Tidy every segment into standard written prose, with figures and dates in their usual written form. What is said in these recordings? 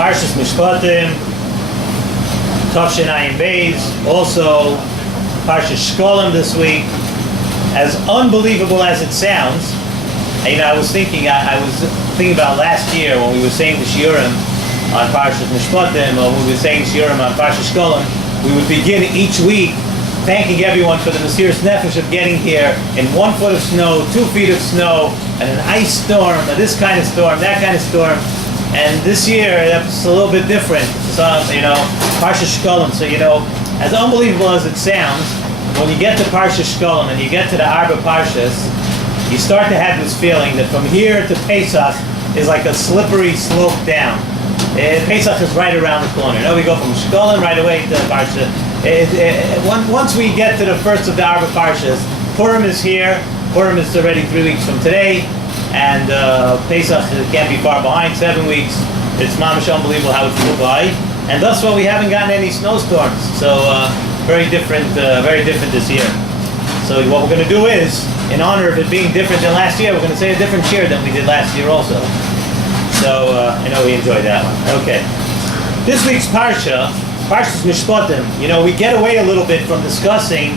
Parshas Mishpatim, Tavshin Ayin Beis, also Parshas Shalom this week. As unbelievable as it sounds, I was thinking about last year when we were saying the Shiurim on Parshas Mishpatim, or when we were saying Shiurim on Parshas Shalom, we would begin each week thanking everyone for the Nesivas Nefesh of getting here in 1 foot of snow, 2 feet of snow, and an ice storm, and this kind of storm, that kind of storm. And this year, it's a little bit different. So, Parshas Shalom. So, as unbelievable as it sounds, when you get to Parshas Shalom and you get to the Arba Parshas, you start to have this feeling that from here to Pesach is like a slippery slope down. Pesach is right around the corner. We go from Shalom right away to Parsha. Once we get to the first of the Arba Parshas, Purim is here. Purim is already 3 weeks from today, and Pesach can't be far behind, 7 weeks. It's mamish unbelievable how it flew by, and thus far we haven't gotten any snowstorms. So very different this year. So what we're going to do is, in honor of it being different than last year, we're going to say a different shiur than we did last year also. So I know we enjoyed that one. Okay, this week's parsha, Parshas Mishpatim. We get away a little bit from discussing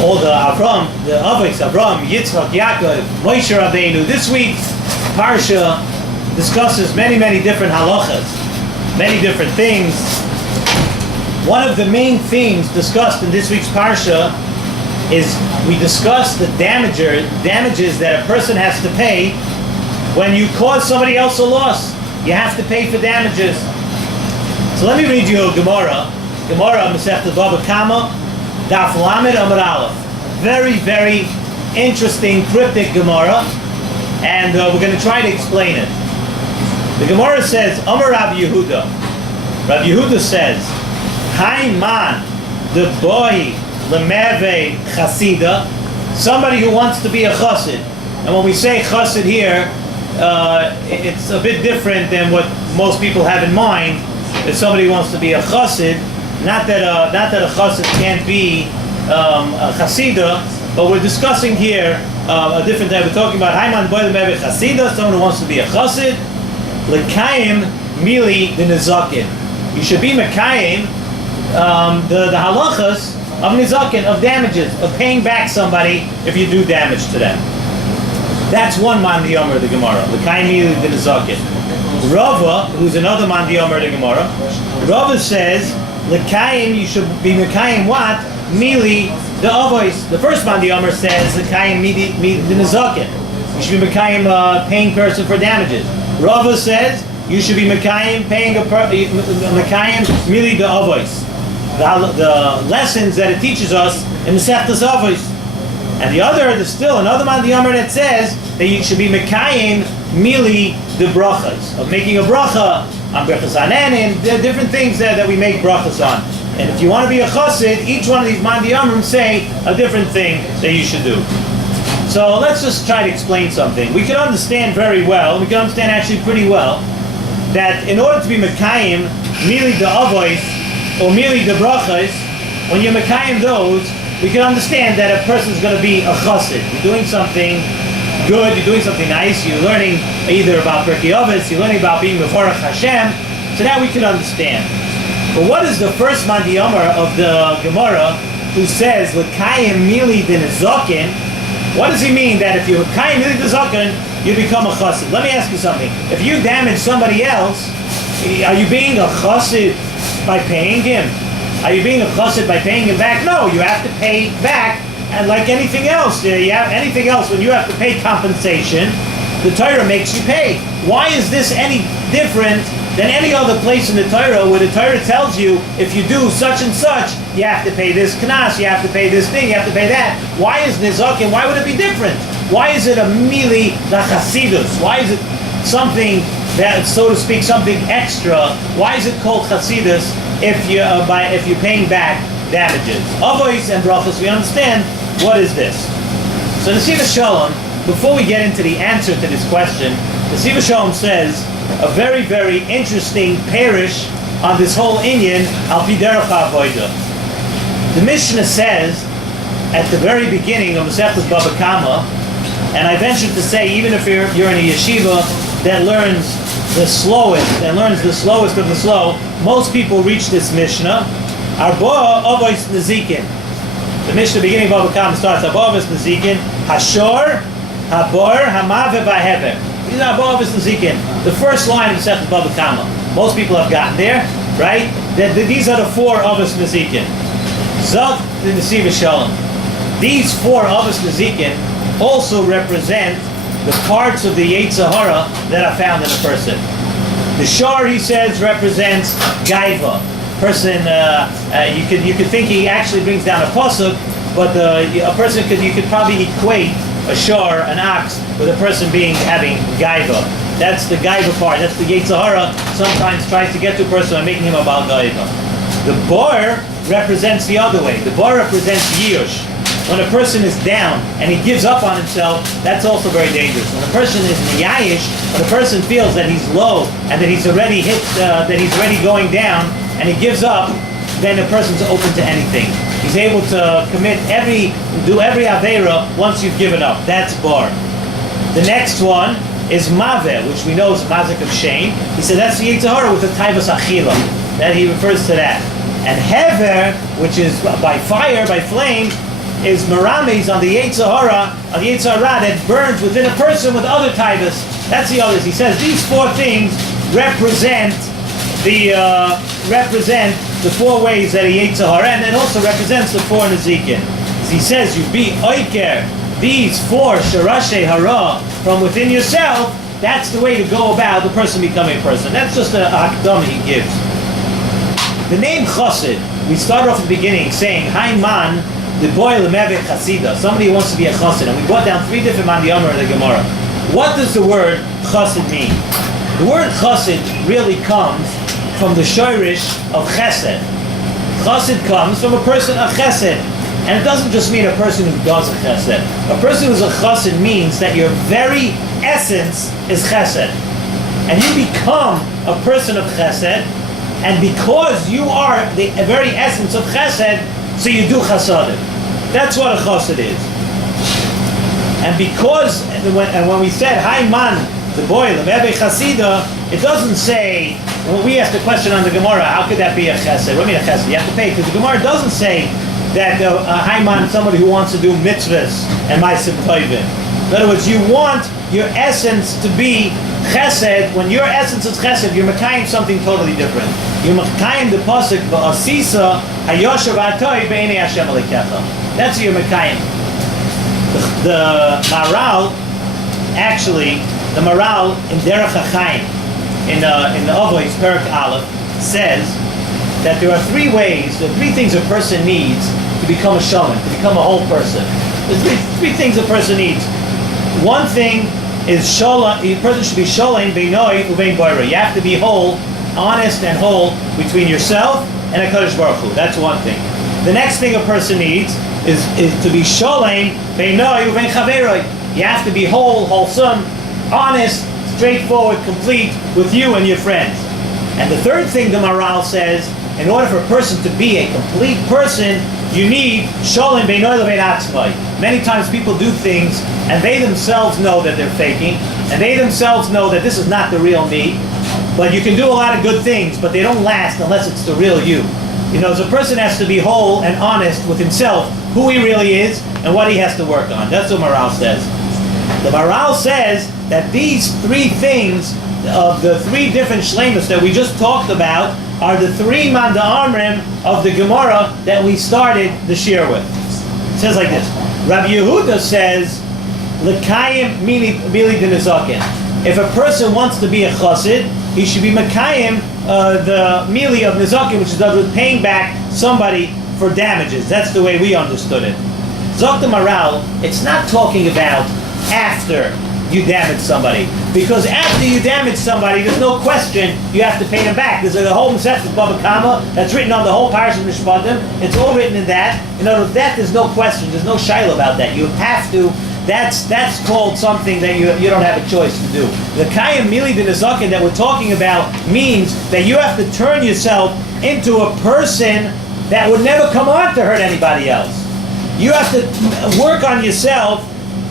all the Avram, the Avos, Avram, Yitzchak, Yaakov, Moshe Rabbeinu. This week's parsha discusses many different halachas, many different things. One of the main themes discussed in this week's parsha is we discuss the damages that a person has to pay when you cause somebody else a loss. You have to pay for damages. So let me read you a Gemara. Gemara Masechta Baba Kama, Daf Lamed Amud Aleph. Very interesting, cryptic Gemara, and we're going to try to explain it. The Gemara says, Amar Rabbi Yehuda. Rabbi Yehuda says, Hai man, the boy, lemeve chasida, somebody who wants to be a chassid. And when we say chassid here, it's a bit different than what most people have in mind. If somebody wants to be a chassid, not that a chassid can't be a chasida, but we're discussing here a different type. We're talking about Haiman boy lemeve chasida, someone who wants to be a chassid. Lekayim mili the nezakin. You should be mekayim the halachas of nizakin, of damages, of paying back somebody if you do damage to them. That's one man diyomer of the Gemara. Lekayim mili the nezakin. Rava, who's another man diyomer of the Gemara, Rava says lekayim, you should be mekayim what? Mili the avos. The first man diyomer says lekayim mili the nezakin. You should be mekayim paying person for damages. Rava says you should be mekayim paying mekayim mili the avos. The lessons that it teaches us in the Masechtas Avos. And there's still another man diyomer that says that you should be mekayim mili the brachas, of making a bracha on brachas hanenin, different things that we make brachas on. And if you want to be a chassid, each one of these man diyomerim say a different thing that you should do. So let's just try to explain something. We can understand very well, we can understand actually pretty well, that in order to be mekayim mili the avos or mili the brachas, when you're mekayim those, we can understand that a person's going to be a chassid. You're doing something good, you're doing something nice, you're learning either about Pirkei Avos, you're learning about being Mevorach Hashem, so that we can understand. But what is the first man diyomer of the Gemara who says L'kayim mili the nezakin? What does he mean that if you're L'kayim mili the nezakin, you become a chassid? Let me ask you something. If you damage somebody else, are you being a chassid by paying him? Are you being a chassid by paying him back? No, you have to pay back. And like anything else, when you have to pay compensation, the Torah makes you pay. Why is this any different than any other place in the Torah where the Torah tells you if you do such and such, you have to pay this knas, you have to pay this thing, you have to pay that? Why is nizakin? Why would it be different? Why is it a mili la chasidus? Why is it something that, so to speak, something extra? Why is it called chasidus if you're paying back damages? Avos and brachos, we understand. What is this? So Nesivas Shalom, before we get into the answer to this question, Nesivas Shalom says a very interesting parish on this whole inyan al pi derech ha'avoda. The Mishnah says at the very beginning of Masechtas Baba Kama, and I venture to say even if you're in a yeshiva that learns the slowest of the slow. Most people reach this Mishnah. Arba Avos Nezikin. The Mishnah beginning of Bava Kama starts Arba Avos Nezikin, Hashor, Habor, Hamave, Vahever. These are Arba Avos Nezikin. The first line of the Masechet Bava Kama. Most people have gotten there, right? These are the 4 Avos Nezikin. Zot the Nesivas Shalom. These 4 Avos Nezikin also represent the parts of the Yetzer Hara that are found in a person. The Shor, he says, represents Gaiva. Person, you could think he actually brings down a pasuk, but a person you could probably equate a Shor, an ox, with a person having Gaiva. That's the Gaiva part. That's the Yetzer Hara sometimes tries to get to a person by making him about Gaiva. The Bar represents the other way. The Bar represents Yush. When a person is down and he gives up on himself, that's also very dangerous. When a person is Niyayish, when a person feels that he's low and that he's already that he's already going down and he gives up, then a person's open to anything. He's able to do every Aveira once you've given up. That's Bar. The next one is Maveh, which we know is Mazik of shame. He said that's the Yetzer Hara with the Taivas Achila. That he refers to that. And Hever, which is by fire, by flame, is Marames on the Yetzer Hara, that burns within a person with other taivas. That's the others. He says these 4 things represent the 4 ways that a Yetzer Hara, and it also represents the 4 Nezikin. He says you be oiker these 4 Sharashe Hara from within yourself. That's the way to go about the person becoming a person. That's just a hakdama he gives. The name Chassid, we start off at the beginning saying Haiman. The boy Lemevet Chasida, somebody who wants to be a Chassid, and we brought down 3 different mandiyamar in the Gemara. What does the word Chassid mean? The word Chassid really comes from the Shoirish of Chesed. Chassid comes from a person of Chesed, and it doesn't just mean a person who does a Chesed. A person who's a Chassid means that your very essence is Chesed, and you become a person of Chesed, and because you are the very essence of Chesed, so you do chasadim. That's what a chassid is. And because, when we said, Haiman, the boy, the Rebbe Chasida, it doesn't say, when we asked the question on the Gemara, how could that be a chesed? What do you mean a chesed? You have to pay, because the Gemara doesn't say that Haiman, somebody who wants to do mitzvahs and ma'asim tovim. In other words, you want your essence to be chesed. When your essence is chesed, you're mekayim something totally different. You're mekayim the pasuk v'asisa hayoshav atoi b'einei Hashem alikecha. That's your mekayim. The Maral, actually, the Maral in Derech HaChaim, in the Avos Perek Aleph, says that there are 3 ways, there are 3 things a person needs to become a shalom, to become a whole person. There's 3 things a person needs. One thing is shalom. A person should be shalom beinoi uvein boira. You have to be whole, honest and whole between yourself and HaKadosh Baruch Hu. That's one thing. The next thing a person needs is to be shalom beinoi uvein chaveroi. You have to be whole, wholesome, honest, straightforward, complete with you and your friends. And the third thing the Maral says, in order for a person to be a complete person, you need shalom beinoi levein atzmai. Many times people do things and they themselves know that they're faking, and they themselves know that this is not the real me. But you can do a lot of good things, but they don't last unless it's the real you. You know, so a person has to be whole and honest with himself, who he really is, and what he has to work on. That's what Maral says. The Maral says that these 3 things, of the 3 different shleimus that we just talked about, are the 3 manda amrim of the Gemara that we started the shiur with. It says like this. Rabbi Yehuda says, L'kayim mili d'nezakin. If a person wants to be a chassid, he should be mekayim the mili of nezakin, which is with paying back somebody for damages. That's the way we understood it. Zok the Maral, it's not talking about after you damage somebody. Because after you damage somebody, there's no question you have to pay them back. There's a whole Masechet Bava Kama that's written on the whole Parshas Mishpatim. It's all written in that. In other words, that there's no question. There's no shaila about that. You have to. That's called something that you don't have a choice to do. The Kayim Mili D'Nezakin that we're talking about means that you have to turn yourself into a person that would never come on to hurt anybody else. You have to work on yourself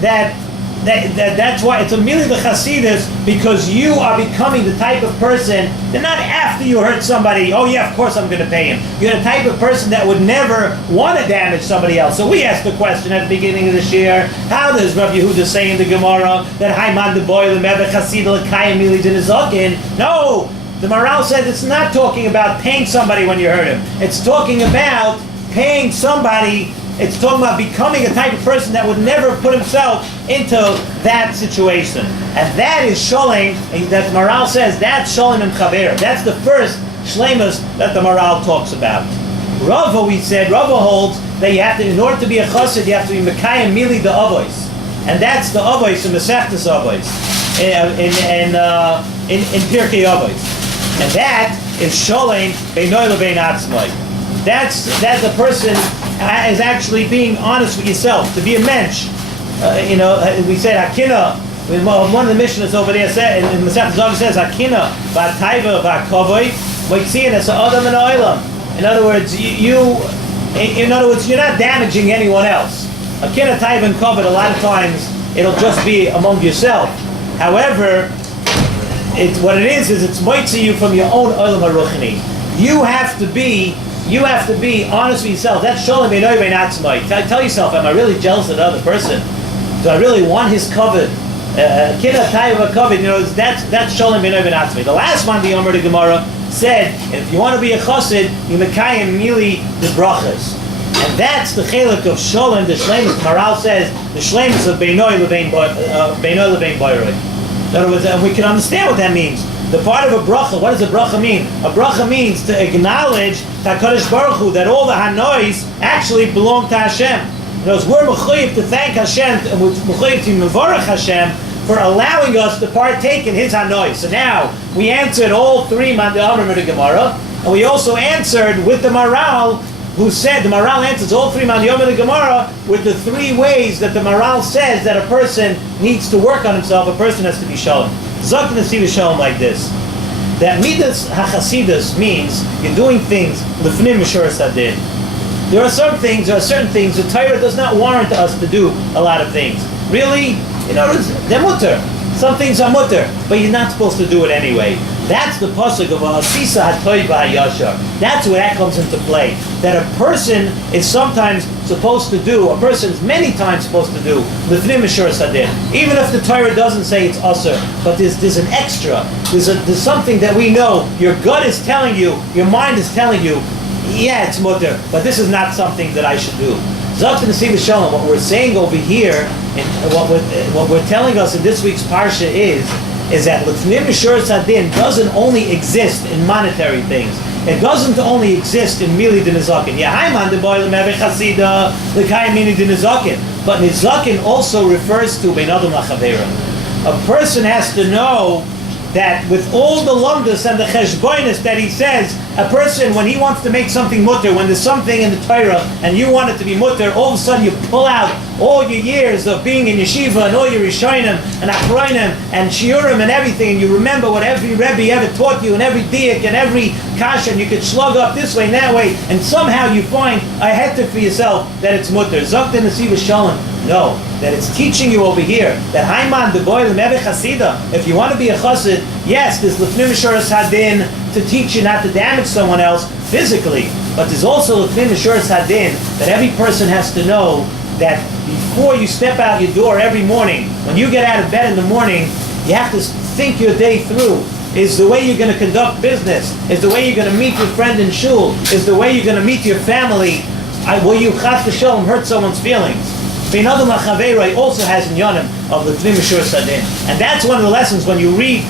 that That's why it's a mili the chasidus, because you are becoming the type of person that not after you hurt somebody, oh yeah, of course I'm going to pay him. You're the type of person that would never want to damage somebody else. So we asked the question at the beginning of the shiur, how does Rabbi Yehuda say in the Gemara that Haiman de Boyle Mebe Chasidel Kayim Mili Dinizokin? No, the Maral said it's not talking about paying somebody when you hurt him. It's talking about paying somebody. It's talking about becoming a type of person that would never put himself into that situation. And that is Sholem, that the Maral says, that's Sholem and Chaver. That's the first Shlemus that the Maral talks about. Rava, we said, Rava holds that you have to, in order to be a Chassid, you have to be Mekayim Mili the Avos. And that's the Avos in Mesechtes Avos, in Pirkei Avos. And that is Sholem Beinoy Lebein Atzmai. That's the person is actually being honest with yourself, to be a mensch. We said Hakina. One of the missionaries over there said, in Masechet Zov says Hakina v'Taiva v'Kavoi Moitziin as Adam and Olam. In other words, you're not damaging anyone else. Hakina, Taiva, and Kavod, a lot of times it'll just be among yourself. However, what it is it's moitzi you from your own Olam HaRuchni. You have to be honest with yourself. That's Sholem Beinoy Bein Atzmai. Tell yourself, am I really jealous of the other person? Do I really want his kavod? Kina Taiva kavod. That's Sholem Beinoy Bein Atzmai. The last one, the Omer de Gemara said, if you want to be a chassid, you mekayim mili the brachas, and that's the chelik of Sholem. The shlemus. Maral says the shlemus of Beinoy Lebein Boyroi. In other words, we can understand what that means. The part of a bracha, what does a bracha mean? A bracha means to acknowledge HaKadosh Baruch Hu, that all the hanois actually belong to Hashem. Because we're mechuyev to thank Hashem, and we're mechuyev to mevorach Hashem for allowing us to partake in His hanois. So now we answered all three Mandamim of the Gemara, and we also answered with the Maral, who said, the Maral answers all three Mandamim of the Gemara with the three ways that the Maral says that a person needs to work on himself. A person has to be shalom. Zok Nesivas Shalom like this. That midas hachasidus means you're doing things lefnim mishuras hadin. There are certain things the Torah does not warrant us to do a lot of things. Really, they're mutter. Some things are mutter, but you're not supposed to do it anyway. That's the pasuk of Asisa Hatoy B'Hayashar. That's where that comes into play. That a person is sometimes supposed to do, a person's many times supposed to do, Lefnim Mishuras Hadin. Even if the Torah doesn't say it's Asur, but there's an extra. There's something that we know. Your gut is telling you, your mind is telling you, yeah, it's mutter, but this is not something that I should do. Zok Nesivas Shalom, what we're saying over here, and what we're telling us in this week's Parsha is that Lefnim Mishuras Hadin doesn't only exist in monetary things. It doesn't only exist in Mili de Nizakin. Yahaiman de Boyle Meve Chasida, the Kayim Mili de Nizakin. But Nizakin also refers to Bein Adam Lachavera. A person has to know that with all the lumdus and the cheshboinus that he says, a person, when he wants to make something mutter, when there's something in the Torah and you want it to be mutter, all of a sudden you pull out all your years of being in yeshiva and all your rishonim and achronim and shiurim and everything, and you remember what every rebbe ever taught you and every diak and every kasha, and you could slug up this way and that way, and somehow you find a heter for yourself that it's mutter. Zok Nesivas Shalom. No, that it's teaching you over here that Haiman de Boyle Meve Chasida. If you want to be a chassid, yes, there's Lefnim Mishuras Hadin to teach you not to damage someone else physically, but there's also Lefnim Mishuras Hadin that every person has to know that before you step out your door every morning, when you get out of bed in the morning, you have to think your day through. Is the way you're going to conduct business? Is the way you're going to meet your friend in shul? Is the way you're going to meet your family? Will you chas v'shalom hurt someone's feelings? Bein Adam Lachavera also has in Yonim of the Lefnim Mishuras Hadin, and that's one of the lessons when we read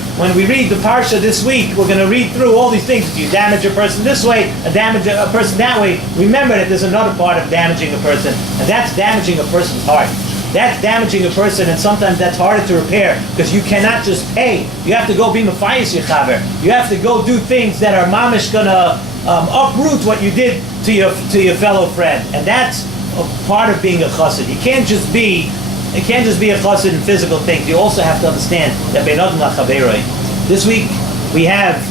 the parsha this week. We're going to read through all these things. If you damage a person this way, damage a person that way, remember that there's another part of damaging a person, and that's damaging a person's heart. That's damaging a person, and sometimes that's harder to repair because you cannot just pay. You have to go be mafayis yechaver. You have to go do things that are mamish gonna uproot what you did to your fellow friend, and that's a part of being a chassid. You can't just be a chassid in physical things. You also have to understand that Bein Adam Lachavera. This week we have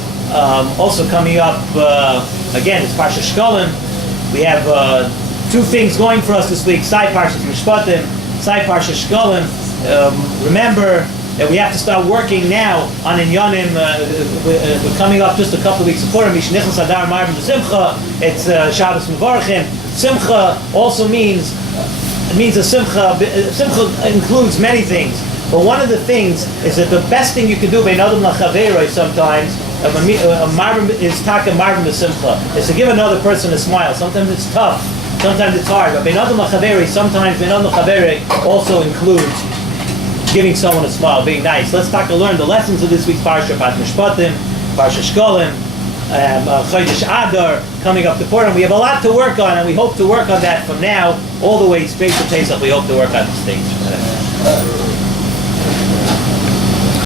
also coming up again. It's Parshas Shalom. We have two things going for us this week: Shiur Parshas Mishpatim, Shiur Parshas Shalom. remember that we have to start working now on Inyanim. We're coming up just a couple of weeks before Mishnichas Adar Marvin Simcha. It's Shabbos Mevarchim. Simcha also means a simcha. Simcha includes many things, but one of the things is that the best thing you can do bein adam lachaveroi sometimes a marvin is taka marvin b'simcha, is to give another person a smile. Sometimes it's tough, sometimes it's hard, but bein adam lachaveroi, sometimes bein adam lachaveroi also includes giving someone a smile, being nice. Let's learn the lessons of this week's Parshas Mishpatim, Parshas Shalom, Chodesh Adar, coming up to Purim. We have a lot to work on, and we hope to work on that from now all the way straight to Pesach. We hope to work on the stage.